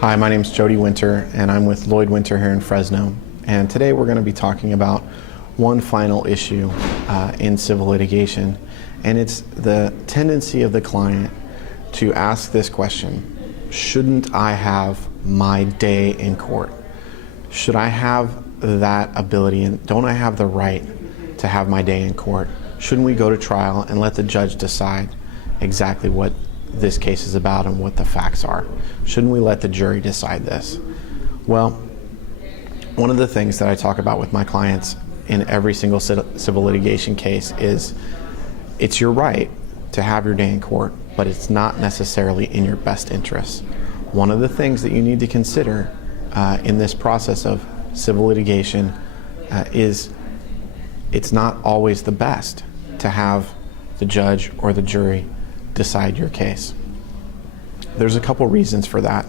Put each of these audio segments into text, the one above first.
Hi, my name is Jody Winter, and I'm with Lloyd Winter here in Fresno. And today we're going to be talking about one final issue in civil litigation, and it's the tendency of the client to ask this question: shouldn't I have my day in court? Should I have that ability, and don't I have the right to have my day in court? Shouldn't we go to trial and let the judge decide exactly what this case is about and what the facts are? Shouldn't we let the jury decide this? Well, one of the things that I talk about with my clients in every single civil litigation case is it's your right to have your day in court, but it's not necessarily in your best interest. One of the things that you need to consider in this process of civil litigation is it's not always the best to have the judge or the jury decide your case. There's a couple reasons for that.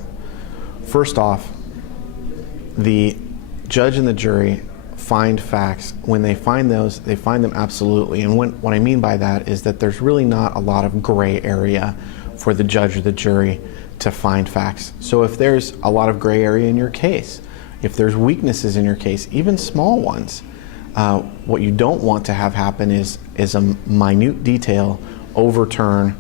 First off, the judge and the jury find facts. When they find those, they find them absolutely. And what I mean by that is that there's really not a lot of gray area for the judge or the jury to find facts. So if there's a lot of gray area in your case, if there's weaknesses in your case, even small ones, what you don't want to have happen is a minute detail overturn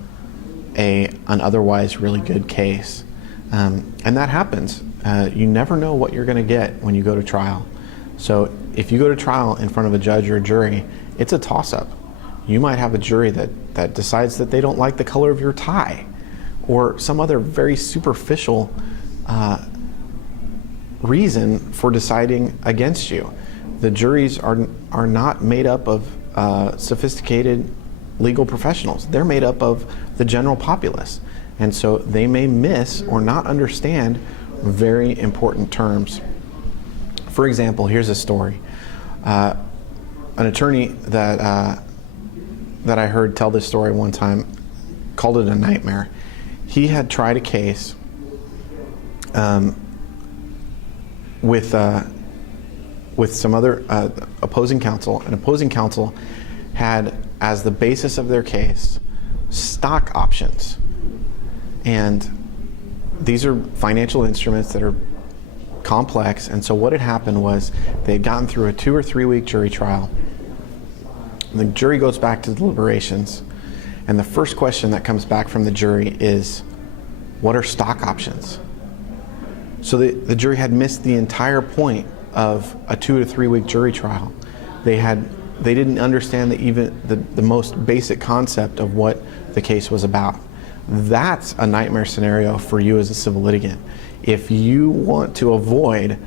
an otherwise really good case. And that happens. You never know what you're going to get when you go to trial. So if you go to trial in front of a judge or a jury, it's a toss-up. You might have a jury that decides that they don't like the color of your tie, or some other very superficial reason for deciding against you. The juries are not made up of sophisticated legal professionals. They're made up of the general populace. And so they may miss or not understand very important terms. For example, here's a story. An attorney that I heard tell this story one time called it a nightmare. He had tried a case with some other opposing counsel, and opposing counsel had as the basis of their case stock options. And these are financial instruments that are complex, and so what had happened was they had gotten through a 2 or 3 week jury trial. And the jury goes back to deliberations, and the first question that comes back from the jury is, what are stock options? So the jury had missed the entire point of a 2 to 3 week jury trial. They didn't understand the most basic concept of what the case was about. That's a nightmare scenario for you as a civil litigant. If you want to avoid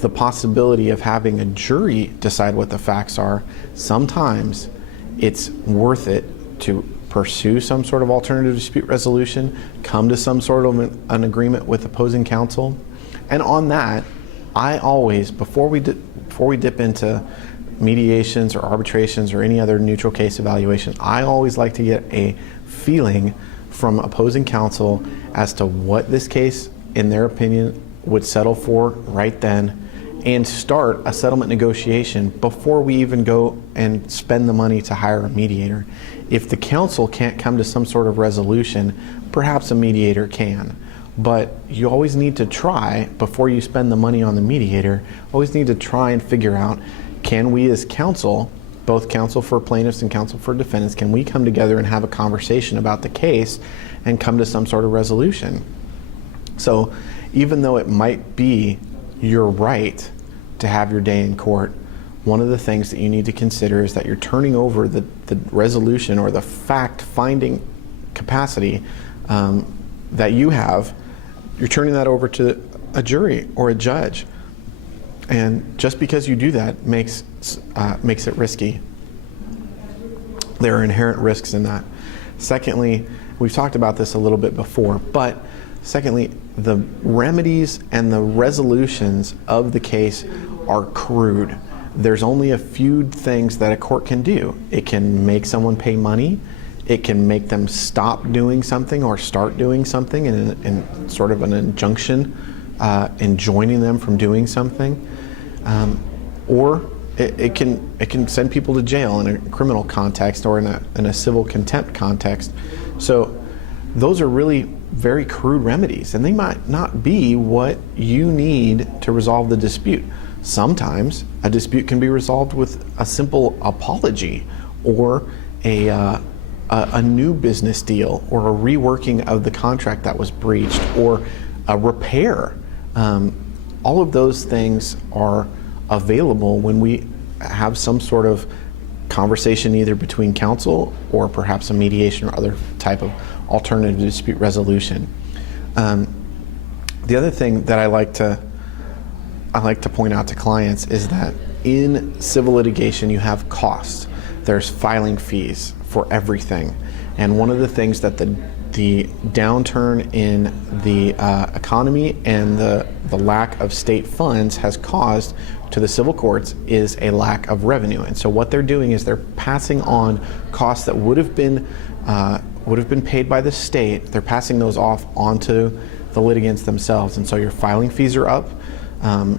the possibility of having a jury decide what the facts are, sometimes it's worth it to pursue some sort of alternative dispute resolution, come to some sort of an agreement with opposing counsel. And on that, I always, before we dip into mediations or arbitrations or any other neutral case evaluation, I always like to get a feeling from opposing counsel as to what this case, in their opinion, would settle for right then, and start a settlement negotiation before we even go and spend the money to hire a mediator. If the counsel can't come to some sort of resolution, perhaps a mediator can. But you always need to try, before you spend the money on the mediator, always need to try and figure out, can we as counsel, both counsel for plaintiffs and counsel for defendants, can we come together and have a conversation about the case and come to some sort of resolution? So even though it might be your right to have your day in court, one of the things that you need to consider is that you're turning over the resolution or the fact-finding capacity that you have, you're turning that over to a jury or a judge. And just because you do that makes it risky. There are inherent risks in that. Secondly, we've talked about this a little bit before, but secondly, the remedies and the resolutions of the case are crude. There's only a few things that a court can do. It can make someone pay money. It can make them stop doing something or start doing something in sort of an injunction, enjoining them from doing something. Or it can send people to jail in a criminal context or in a civil contempt context. So those are really very crude remedies, and they might not be what you need to resolve the dispute. Sometimes a dispute can be resolved with a simple apology, or a new business deal, or a reworking of the contract that was breached, or a repair. All of those things are available when we have some sort of conversation either between counsel or perhaps a mediation or other type of alternative dispute resolution. The other thing that I like to point out to clients is that in civil litigation you have costs. There's filing fees for everything, and one of the things that the downturn in the economy and the lack of state funds has caused to the civil courts is a lack of revenue. And so what they're doing is they're passing on costs that would have been paid by the state. They're passing those off onto the litigants themselves. And so your filing fees are up,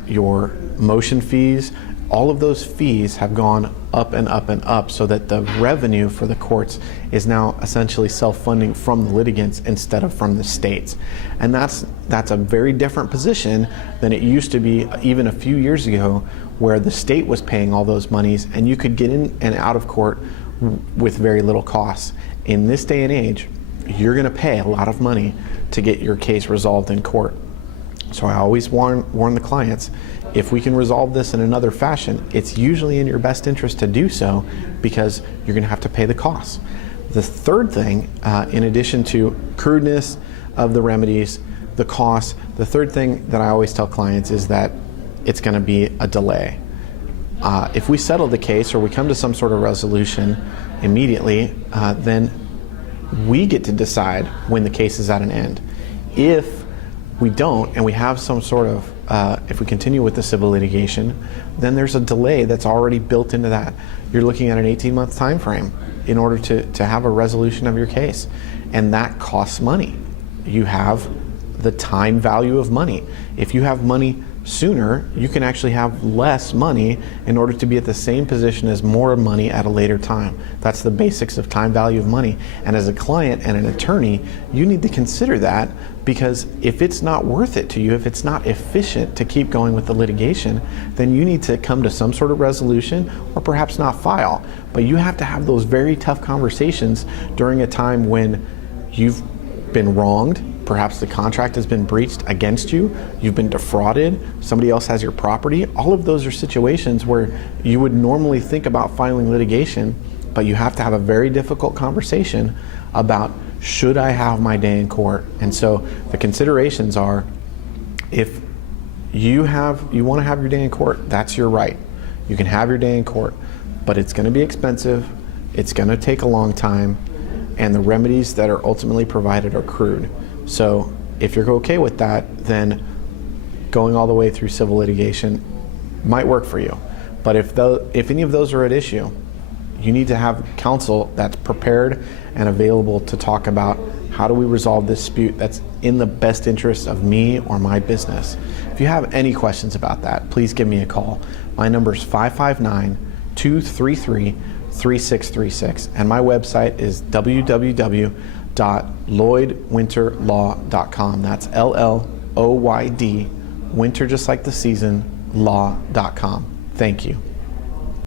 your motion fees, all of those fees have gone up and up and up, so that the revenue for the courts is now essentially self-funding from the litigants instead of from the states. And that's a very different position than it used to be even a few years ago, where the state was paying all those monies and you could get in and out of court with very little costs. In this day and age, you're going to pay a lot of money to get your case resolved in court. So I always warn the clients, if we can resolve this in another fashion, it's usually in your best interest to do so, because you're going to have to pay the costs. The third thing, in addition to crudeness of the remedies, the costs, the third thing that I always tell clients is that it's going to be a delay. If we settle the case or we come to some sort of resolution immediately, then we get to decide when the case is at an end. If we don't, and we have some sort of, if we continue with the civil litigation, then there's a delay that's already built into that. You're looking at an 18-month time frame in order to have a resolution of your case, and that costs money. You have the time value of money. If you have money sooner, you can actually have less money in order to be at the same position as more money at a later time. That's the basics of time value of money. And as a client and an attorney, you need to consider that, because if it's not worth it to you, if it's not efficient to keep going with the litigation, then you need to come to some sort of resolution, or perhaps not file. But you have to have those very tough conversations during a time when you've been wronged. Perhaps the contract has been breached against you, you've been defrauded, somebody else has your property. All of those are situations where you would normally think about filing litigation, but you have to have a very difficult conversation about, should I have my day in court? And so the considerations are, if you want to have your day in court, that's your right. You can have your day in court, but it's going to be expensive, it's going to take a long time, and the remedies that are ultimately provided are crude. So if you're okay with that, then going all the way through civil litigation might work for you. But if any of those are at issue, you need to have counsel that's prepared and available to talk about, how do we resolve this dispute that's in the best interest of me or my business. If you have any questions about that, please give me a call. My number is 559-233-3636, and my website is www.lloydwinterlaw.com. That's LLOYD, winter just like the season, law.com. Thank you.